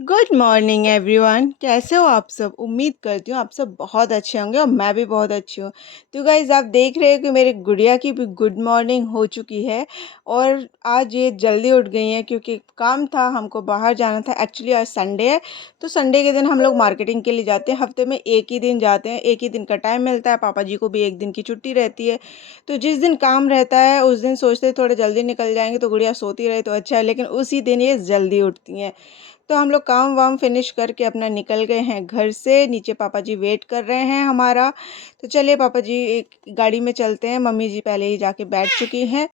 Good morning everyone. कैसे हो आप सब? उम्मीद करती हूँ आप सब बहुत अच्छे होंगे और मैं भी बहुत अच्छी हूँ। तो गाइज़ आप देख रहे हो कि मेरी गुड़िया की भी गुड मॉर्निंग हो चुकी है और आज ये जल्दी उठ गई हैं क्योंकि काम था, हमको बाहर जाना था। एक्चुअली आज संडे है, तो संडे के दिन हम लोग मार्केटिंग के लिए जाते हैं। हफ्ते में एक ही दिन जाते हैं, एक ही दिन का टाइम मिलता है। पापा जी को भी एक दिन की छुट्टी रहती है, तो जिस दिन काम रहता है उस दिन सोचते हैं थोड़ा जल्दी निकल जाएंगे तो गुड़िया सोती रहे तो अच्छा है, लेकिन उसी दिन ये जल्दी उठती हैं। तो हम लोग काम वाम फिनिश करके अपना निकल गए हैं घर से। नीचे पापा जी वेट कर रहे हैं हमारा। तो चलिए पापा जी एक गाड़ी में चलते हैं, मम्मी जी पहले ही जाके बैठ चुकी हैं।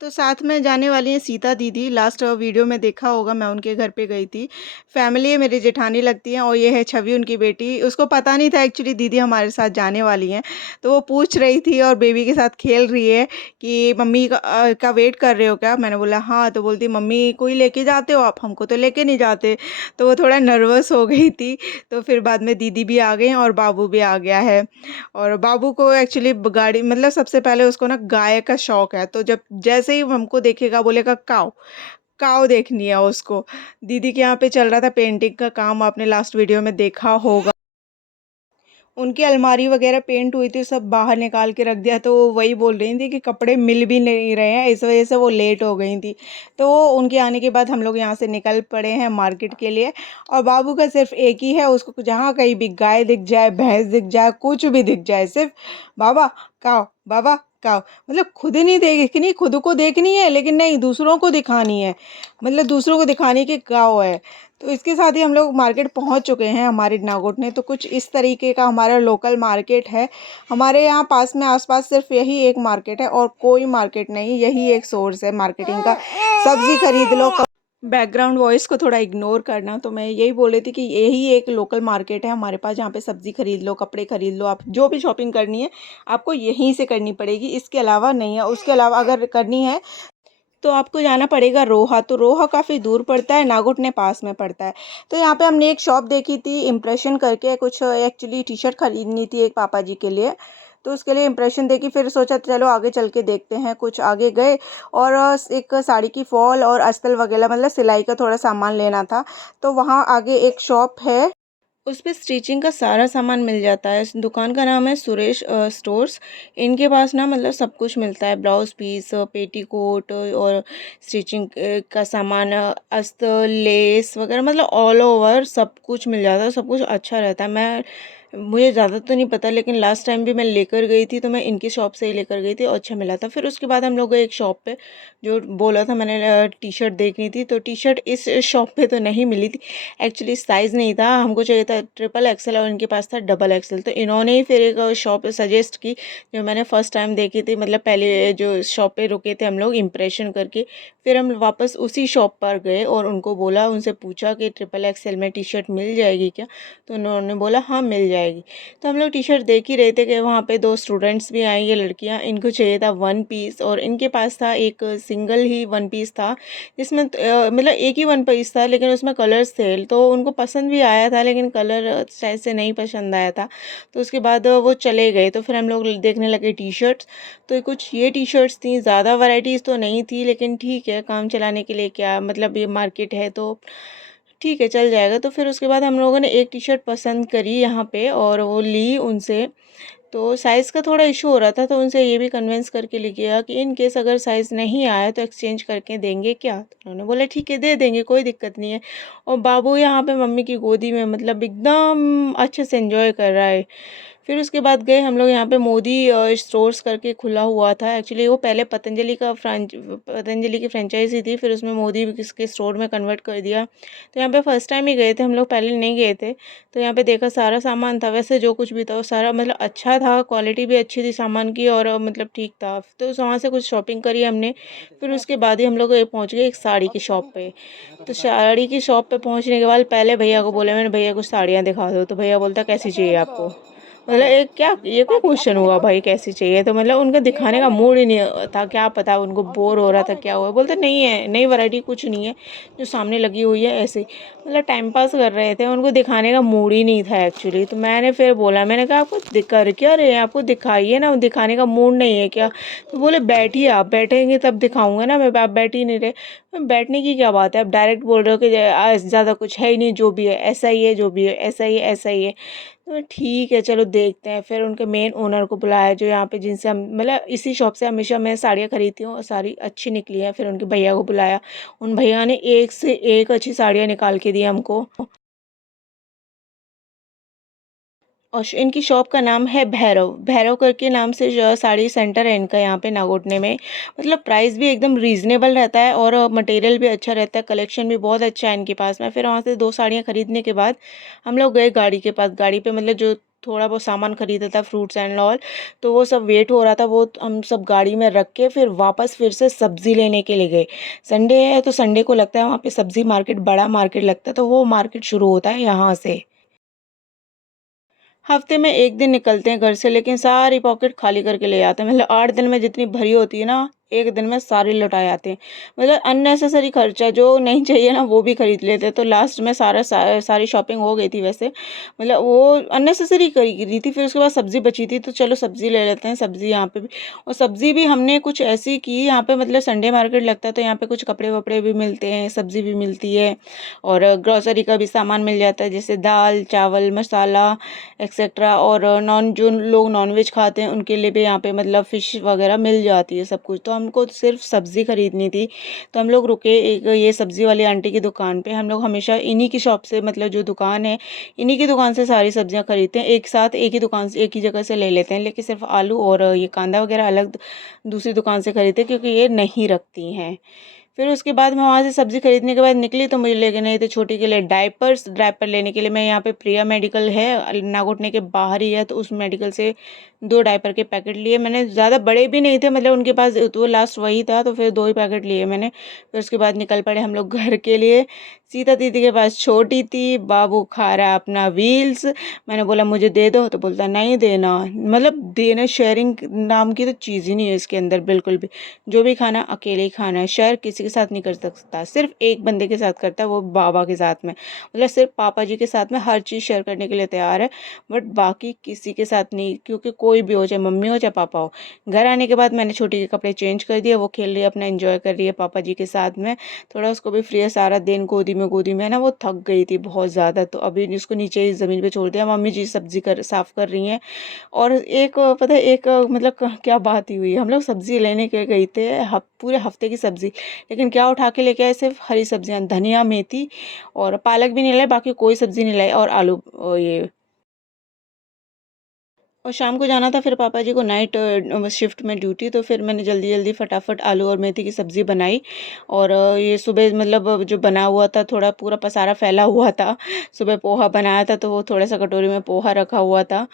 तो साथ में जाने वाली हैं सीता दीदी। लास्ट वीडियो में देखा होगा, मैं उनके घर पे गई थी। फैमिली मेरी जेठानी लगती हैं और ये है छवि उनकी बेटी। उसको पता नहीं था एक्चुअली दीदी हमारे साथ जाने वाली हैं, तो वो पूछ रही थी और बेबी के साथ खेल रही है कि मम्मी का वेट कर रहे हो क्या? मैंने बोला हाँ, तो बोलती मम्मी को ही लेके जाते हो आप, हमको तो लेके नहीं जाते। तो वो थोड़ा नर्वस हो गई थी। तो फिर बाद में दीदी भी आ गई और बाबू भी आ गया है। और बाबू को एक्चुअली गाड़ी मतलब सबसे पहले उसको ना गाय का शौक है, तो जब जैसे ही हमको देखेगा बोलेगा काऊ, काऊ देखनी है उसको। दीदी के यहाँ पे चल रहा था पेंटिंग का काम, आपने लास्ट वीडियो में देखा होगा। उनकी अलमारी वगैरह पेंट हुई थी, सब बाहर निकाल के रख दिया, तो वो वही बोल रही थी कि कपड़े मिल भी नहीं रहे हैं, इस वजह से वो लेट हो गई थी। तो उनके आने के बाद हम लोग यहाँ से निकल पड़े हैं मार्केट के लिए। और बाबू का सिर्फ एक ही है, उसको जहाँ कहीं भी गाय दिख जाए, भैंस दिख जाए, कुछ भी दिख जाए, सिर्फ बाबा काओ, बाबा काओ। मतलब खुद ही नहीं देखनी, खुद को देखनी है लेकिन नहीं दूसरों को दिखानी है, मतलब दूसरों को दिखाने के काओ है। तो इसके साथ ही हम लोग मार्केट पहुंच चुके हैं हमारे नागोठने। तो कुछ इस तरीके का हमारा लोकल मार्केट है। हमारे यहाँ पास में आसपास सिर्फ यही एक मार्केट है और कोई मार्केट नहीं, यही एक सोर्स है मार्केटिंग का। सब्जी खरीद लो, बैकग्राउंड वॉइस को थोड़ा इग्नोर करना। तो मैं यही बोल रही थी कि यही एक लोकल मार्केट है हमारे पास, जहाँ पे सब्जी खरीद लो, कपड़े खरीद लो, आप जो भी शॉपिंग करनी है आपको यहीं से करनी पड़ेगी, इसके अलावा नहीं है। उसके अलावा अगर करनी है तो आपको जाना पड़ेगा रोहा। तो रोहा काफ़ी दूर पड़ता है, नागोठने पास में पड़ता है। तो यहाँ पे हमने एक शॉप देखी थी इम्प्रेशन करके, कुछ एक्चुअली टी शर्ट खरीदनी थी एक पापा जी के लिए। तो उसके लिए इम्प्रेशन देखी, फिर सोचा चलो आगे चल के देखते हैं। कुछ आगे गए और एक साड़ी की फॉल और अस्तर वगैरह मतलब सिलाई का थोड़ा सामान लेना था। तो वहाँ आगे एक शॉप है, उस पे स्टिचिंग का सारा सामान मिल जाता है। इस दुकान का नाम है सुरेश स्टोर्स। इनके पास ना मतलब सब कुछ मिलता है, ब्लाउज पीस, पेटीकोट और स्टिचिंग का सामान, अस्तर, लेस वगैरह, मतलब ऑल ओवर सब कुछ मिल जाता है। सब कुछ अच्छा रहता है। मुझे ज़्यादा तो नहीं पता, लेकिन लास्ट टाइम भी मैं लेकर गई थी तो मैं इनकी शॉप से ही लेकर गई थी और अच्छा मिला था। फिर उसके बाद हम लोग गए एक शॉप पे, जो बोला था मैंने टी शर्ट देखनी थी। तो टी शर्ट इस शॉप पे तो नहीं मिली थी, एक्चुअली साइज़ नहीं था, हमको चाहिए था ट्रिपल एक्सेल और इनके पास था डबल एक्सेल। तो इन्होंने ही फिर एक शॉप सजेस्ट की जो मैंने फ़र्स्ट टाइम देखी थी, मतलब पहले जो शॉप पे रुके थे हम लोग इम्प्रेशन करके। फिर हम वापस उसी शॉप पर गए और उनको बोला, उनसे पूछा कि ट्रिपल एक्सेल में टी शर्ट मिल जाएगी क्या? तो उन्होंने बोला हाँ मिल जाएगी। तो हम लोग टी शर्ट देख ही रहे थे कि वहाँ पे दो स्टूडेंट्स भी आई, ये लड़कियाँ, इनको चाहिए था वन पीस और इनके पास था एक सिंगल ही वन पीस था, जिसमें मतलब एक ही वन पीस था लेकिन उसमें कलर्स थे। तो उनको पसंद भी आया था लेकिन कलर शायद से नहीं पसंद आया था। तो उसके बाद वो चले गए। तो फिर हम लोग देखने लगे टी शर्ट्स। तो कुछ ये टी शर्ट्स थी, ज़्यादा वैरायटीज़ तो नहीं थी लेकिन ठीक है, काम चलाने के लिए क्या मतलब, ये मार्केट है तो ठीक है चल जाएगा। तो फिर उसके बाद हम लोगों ने एक टी शर्ट पसंद करी यहाँ पे और वो ली उनसे। तो साइज़ का थोड़ा इशू हो रहा था, तो उनसे ये भी कन्विंस करके ले गया कि इन केस अगर साइज़ नहीं आया तो एक्सचेंज करके देंगे क्या? तो उन्होंने बोला ठीक है दे देंगे, कोई दिक्कत नहीं है। और बाबू यहाँ पे मम्मी की गोदी में मतलब एकदम अच्छे से एंजॉय कर रहा है। फिर उसके बाद गए हम लोग यहाँ पे मोदी स्टोर्स करके खुला हुआ था। एक्चुअली वो पहले पतंजलि की फ्रेंचाइजी थी, फिर उसमें मोदी के स्टोर में कन्वर्ट कर दिया। तो यहाँ पे फर्स्ट टाइम ही गए थे हम लोग, पहले नहीं गए थे। तो यहाँ पे देखा सारा सामान था, वैसे जो कुछ भी था वो सारा मतलब अच्छा था, क्वालिटी भी अच्छी थी सामान की और मतलब ठीक था। तो वहाँ से कुछ शॉपिंग करी हमने। फिर उसके बाद ही हम लोग पहुँच गए एक साड़ी की शॉप पे। तो साड़ी की शॉप पे पहुँचने के बाद पहले भैया को बोले, मैंने भैया कुछ साड़ियाँ दिखा दो। तो भैया बोलता कैसी चाहिए आपको? मतलब एक क्या ये क्या क्वेश्चन हुआ भाई, कैसी चाहिए? तो मतलब उनका दिखाने का मूड ही नहीं था, क्या पता उनको बोर हो रहा था क्या हुआ। बोलते नहीं है, नई वैरायटी कुछ नहीं है, जो सामने लगी हुई है ऐसे ही। मतलब टाइम पास कर रहे थे, उनको दिखाने का मूड ही नहीं था एक्चुअली। तो मैंने फिर बोला, मैंने कहा आपको कर क्या रहे हैं, आपको दिखाइए ना, दिखाने का मूड नहीं है क्या? तो बोले बैठिए, आप बैठेंगे तब दिखाऊंगा ना। मैं, आप बैठ ही नहीं रहे। बैठने की क्या बात है, आप डायरेक्ट बोल रहे हो कि ज़्यादा कुछ है ही नहीं, जो भी है ऐसा ही है, जो भी है ऐसा ही है, ऐसा ही है। तो ठीक है चलो देखते हैं। फिर उनके मेन ओनर को बुलाया, जो यहाँ पे जिनसे हम मतलब इसी शॉप से हमेशा मैं साड़ियाँ खरीदती हूँ और सारी अच्छी निकली हैं। फिर उनके भैया को बुलाया, उन भैया ने एक से एक अच्छी साड़ियाँ निकाल के दी हमको। और इनकी शॉप का नाम है भैरव, भैरव करके नाम से जो साड़ी सेंटर है इनका यहाँ पे नागोटने में। मतलब प्राइस भी एकदम रीज़नेबल रहता है और मटेरियल भी अच्छा रहता है, कलेक्शन भी बहुत अच्छा है इनके पास में। फिर वहाँ से 2 साड़ियाँ खरीदने के बाद हम लोग गए गाड़ी के पास। गाड़ी पे मतलब जो थोड़ा बहुत सामान खरीदा था, फ्रूट्स एंड ऑल, तो वो सब वेट हो रहा था, वो हम सब गाड़ी में रख के फिर वापस फिर से सब्ज़ी लेने के लिए गए। संडे है तो संडे को लगता है वहाँ पे सब्ज़ी मार्केट, बड़ा मार्केट लगता है, तो वो मार्केट शुरू होता है यहाँ से। हफ्ते में 1 दिन निकलते हैं घर से, लेकिन सारी पॉकेट खाली करके ले आते हैं। मतलब 8 दिन में जितनी भरी होती है ना, 1 दिन में सारी लौटा आते हैं। मतलब अननेसेसरी खर्चा जो नहीं चाहिए ना, वो भी खरीद लेते हैं। तो लास्ट में सारी शॉपिंग हो गई थी वैसे। मतलब वो अननेसेसरी खरीदी थी। फिर उसके बाद सब्ज़ी बची थी, तो चलो सब्ज़ी ले लेते हैं। सब्ज़ी यहाँ पे भी, और सब्ज़ी भी हमने कुछ ऐसी की, यहाँ पे मतलब संडे मार्केट लगता है तो यहाँ पे कुछ कपड़े-वपड़े भी मिलते हैं, सब्ज़ी भी मिलती है और ग्रोसरी का भी सामान मिल जाता है, जैसे दाल, चावल, मसाला एक्सेट्रा। और जो लोग नॉनवेज खाते हैं उनके लिए भी यहाँ पे मतलब फ़िश वगैरह मिल जाती है सब कुछ। तो हमको सिर्फ सब्ज़ी खरीदनी थी, तो हम लोग रुके एक ये सब्ज़ी वाली आंटी की दुकान पे। हम लोग हमेशा इन्हीं की शॉप से, मतलब जो दुकान है इन्हीं की दुकान से सारी सब्जियां खरीदते हैं। एक साथ एक ही दुकान से, एक ही जगह से ले लेते हैं, लेकिन सिर्फ आलू और ये कांदा वगैरह अलग दूसरी दुकान से खरीदते हैं, क्योंकि ये नहीं रखती हैं। फिर उसके बाद मैं वहाँ से सब्ज़ी खरीदने के बाद निकली, तो मुझे लेके नहीं थे छोटी के लिए डायपर्स। डायपर लेने के लिए मैं यहाँ पे प्रिया मेडिकल है नागोटने के बाहर ही है, तो उस मेडिकल से 2 डायपर के पैकेट लिए मैंने। ज़्यादा बड़े भी नहीं थे, मतलब उनके पास तो लास्ट वही था, तो फिर 2 ही पैकेट लिए मैंने। फिर उसके बाद निकल पड़े हम लोग घर के लिए। सीता दीदी के पास छोटी थी, बाबू खा रहा है अपना व्हील्स। मैंने बोला मुझे दे दो, तो बोलता नहीं देना। मतलब देना, शेयरिंग नाम की तो चीज़ ही नहीं है इसके अंदर बिल्कुल भी। जो भी खाना अकेले ही खाना है, शेयर किसी के साथ नहीं कर सकता, सिर्फ एक बंदे के साथ करता है, वो बाबा के साथ में। मतलब सिर्फ पापा जी के साथ में हर चीज़ शेयर करने के लिए तैयार है, बट बाकी किसी के साथ नहीं, क्योंकि कोई भी हो, चाहे मम्मी हो चाहे पापा हो। घर आने के बाद मैंने छोटी के कपड़े चेंज कर दिए, वो खेल रही है अपना, एंजॉय कर रही है पापा जी के साथ में। थोड़ा उसको भी फ्री है, सारा दिन गोदी में ना वो थक गई थी बहुत ज़्यादा, तो अभी उसको नीचे ही ज़मीन पे छोड़ दिया। मम्मी जी सब्जी कर साफ़ कर रही हैं। और एक पता है एक मतलब क्या बात ही हुई, हम लोग सब्ज़ी लेने के गए थे, पूरे हफ्ते की सब्ज़ी, लेकिन क्या उठा के लेके आए, सिर्फ हरी सब्जियां, धनिया, मेथी और पालक भी नहीं लाए, बाकी कोई सब्ज़ी नहीं लाई, और आलू ये। और शाम को जाना था फिर पापा जी को नाइट शिफ्ट में ड्यूटी, तो फिर मैंने जल्दी जल्दी फटाफट आलू और मेथी की सब्ज़ी बनाई। और ये सुबह मतलब जो बना हुआ था, थोड़ा पूरा पसारा फैला हुआ था। सुबह पोहा बनाया था, तो वो थोड़ा सा कटोरी में पोहा रखा हुआ था।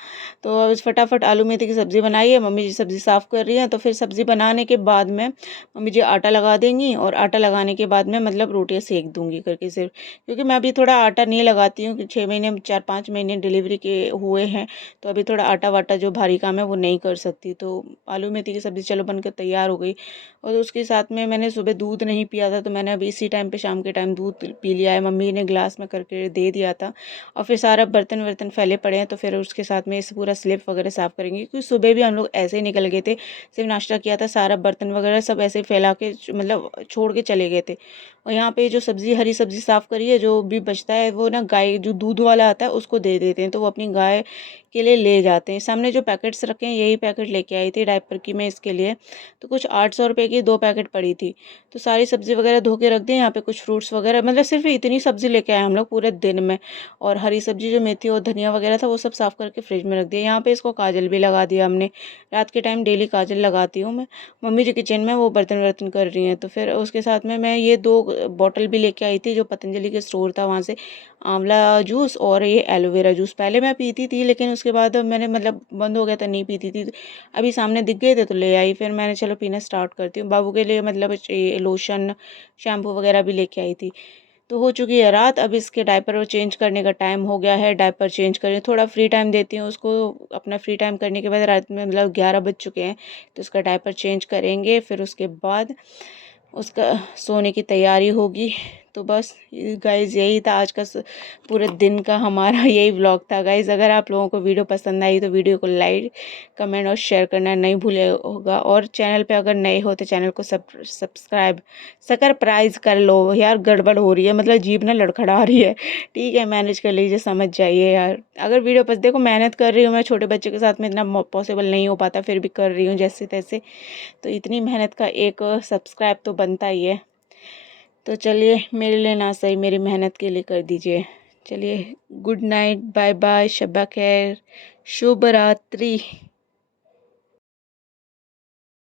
तो अब फटाफट आलू मेथी की सब्ज़ी बनाई है, मम्मी जी सब्ज़ी साफ़ कर रही हैं। तो फिर सब्ज़ी बनाने के बाद में मम्मी जी आटा लगा देंगी, और आटा लगाने के बाद में मतलब रोटियाँ सेक दूँगी करके सिर्फ। क्योंकि मैं अभी थोड़ा आटा नहीं लगाती हूँ, कि 6 महीने 4-5 महीने डिलीवरी के हुए हैं, तो अभी थोड़ा आटा वाटा जो भारी काम है वो नहीं कर सकती। तो आलू मेथी की सब्ज़ी चलो बनकर तैयार हो गई। और उसके साथ में मैंने सुबह दूध नहीं पिया था, तो मैंने अभी इसी टाइम पे शाम के टाइम दूध पी लिया है, मम्मी ने ग्लास में करके दे दिया था। और फिर सारा बर्तन वर्तन फैले पड़े हैं, तो फिर उसके साथ में इस पूरा स्लिप वगैरह साफ़ करेंगे, क्योंकि सुबह भी हम लोग ऐसे ही निकल गए थे, सिर्फ नाश्ता किया था, सारा बर्तन वगैरह सब ऐसे ही फैला के मतलब छोड़ के चले गए थे। और यहाँ पे जो सब्ज़ी, हरी सब्ज़ी साफ़ करी है, जो भी बचता है वो ना गाय जो दूध वाला आता है उसको दे देते हैं, तो वो अपनी गाय के लिए ले जाते हैं। सामने जो पैकेट्स रखे हैं, यही पैकेट लेके आई थी डायपर की मैं इसके लिए, तो कुछ 800 रुपये की 2 पैकेट पड़ी थी। तो सारी सब्ज़ी वगैरह धो के रख दी, यहाँ पे कुछ फ्रूट्स वगैरह, मतलब सिर्फ इतनी सब्ज़ी लेके आए हम लोग पूरे दिन में। और हरी सब्ज़ी जो मेथी और धनिया वगैरह था, वो सब साफ़ करके फ्रिज में रख दिया। यहाँ पे इसको काजल भी लगा दिया हमने, रात के टाइम डेली काजल लगाती हूँ मैं। मम्मी जी किचन में वो बर्तन वर्तन कर रही हैं। तो फिर उसके साथ में मैं ये 2 बॉटल भी लेके आई थी, जो पतंजलि के स्टोर था वहाँ से, आंवला जूस और ये एलोवेरा जूस। पहले मैं पीती थी, लेकिन उसके बाद मैंने मतलब बंद हो गया था, नहीं पीती थी। अभी सामने दिख गए थे तो ले आई, फिर मैंने चलो पीना स्टार्ट करती हूँ। बाबू के लिए मतलब ये लोशन, शैम्पू वगैरह भी लेके आई थी। तो हो चुकी है रात, अब इसके डायपर चेंज करने का टाइम हो गया है। डायपर चेंज करें, थोड़ा फ्री टाइम देती हूँ उसको। अपना फ्री टाइम करने के बाद रात में मतलब 11 बज चुके हैं, तो उसका डायपर चेंज करेंगे, फिर उसके बाद उसका सोने की तैयारी होगी। तो बस गाइज़ यही था आज का पूरे दिन का हमारा यही व्लॉग था गाइज़। अगर आप लोगों को वीडियो पसंद आई तो वीडियो को लाइक, कमेंट और शेयर करना नहीं भूले होगा। और चैनल पे अगर नए हो तो चैनल को सब्सक्राइब प्राइज कर लो यार। गड़बड़ हो रही है, मतलब जीभ ना लड़खड़ा रही है। ठीक है, मैनेज कर लीजिए, समझ जाइए यार। अगर वीडियो पसंद, देखो मेहनत कर रही हूँ मैं, छोटे बच्चे के साथ में इतना पॉसिबल नहीं हो पाता, फिर भी कर रही हूँ जैसे तैसे। तो इतनी मेहनत का एक सब्सक्राइब तो बनता ही है। तो चलिए, मेरे लिए ना सही, मेरी मेहनत के लिए कर दीजिए। चलिए, गुड नाइट, बाय बाय, शब्बा खैर, शुभ रात्रि।